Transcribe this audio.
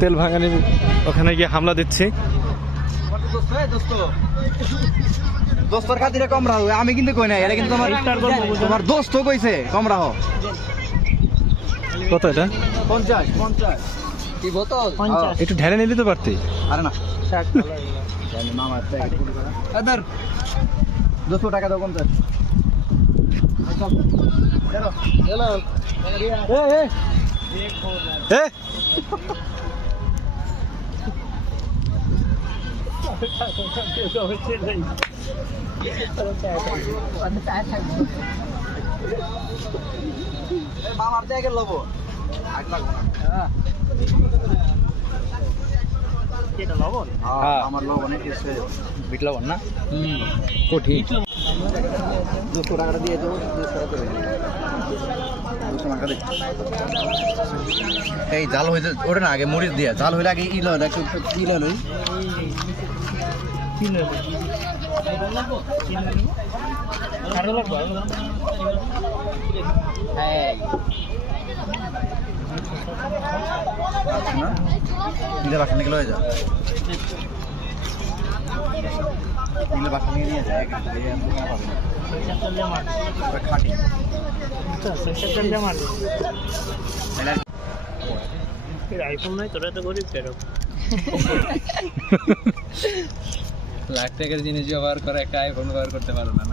তেল ভাঙানির ওখানে গিয়ে হামলা দিচ্ছি। দোস্তর খাতিরে কম রাখো, আমি কিন্তু কই নাই, এটা কিন্তু তোমার দোস্ত কইছে কম রাখো। কত এটা? 50 কি বোতল? একটু ঢেলে নিলে তো পারতি। আরে না মামার এদার 200 টাকা দাও 50। চলো এ মামার জায়গা লবো আমার লবণ বিট লবণ না কঠি 200 টাকাটা দিয়ে দেবো। 200 টাকা দে। এই জাল হয়েছে ওটা না, আগে মরিচ দিয়া জাল হইলে আগে ই লয় একটু ই লয় বাসা নিয়ে লয়ে যা, বাসা নিয়ে নিয়ে যায় খাটি আইফোন নাই তোরা তো গরিব কেন লাখ টাকার জিনিস ব্যবহার করে একটা আইফোন ব্যবহার করতে পারো না।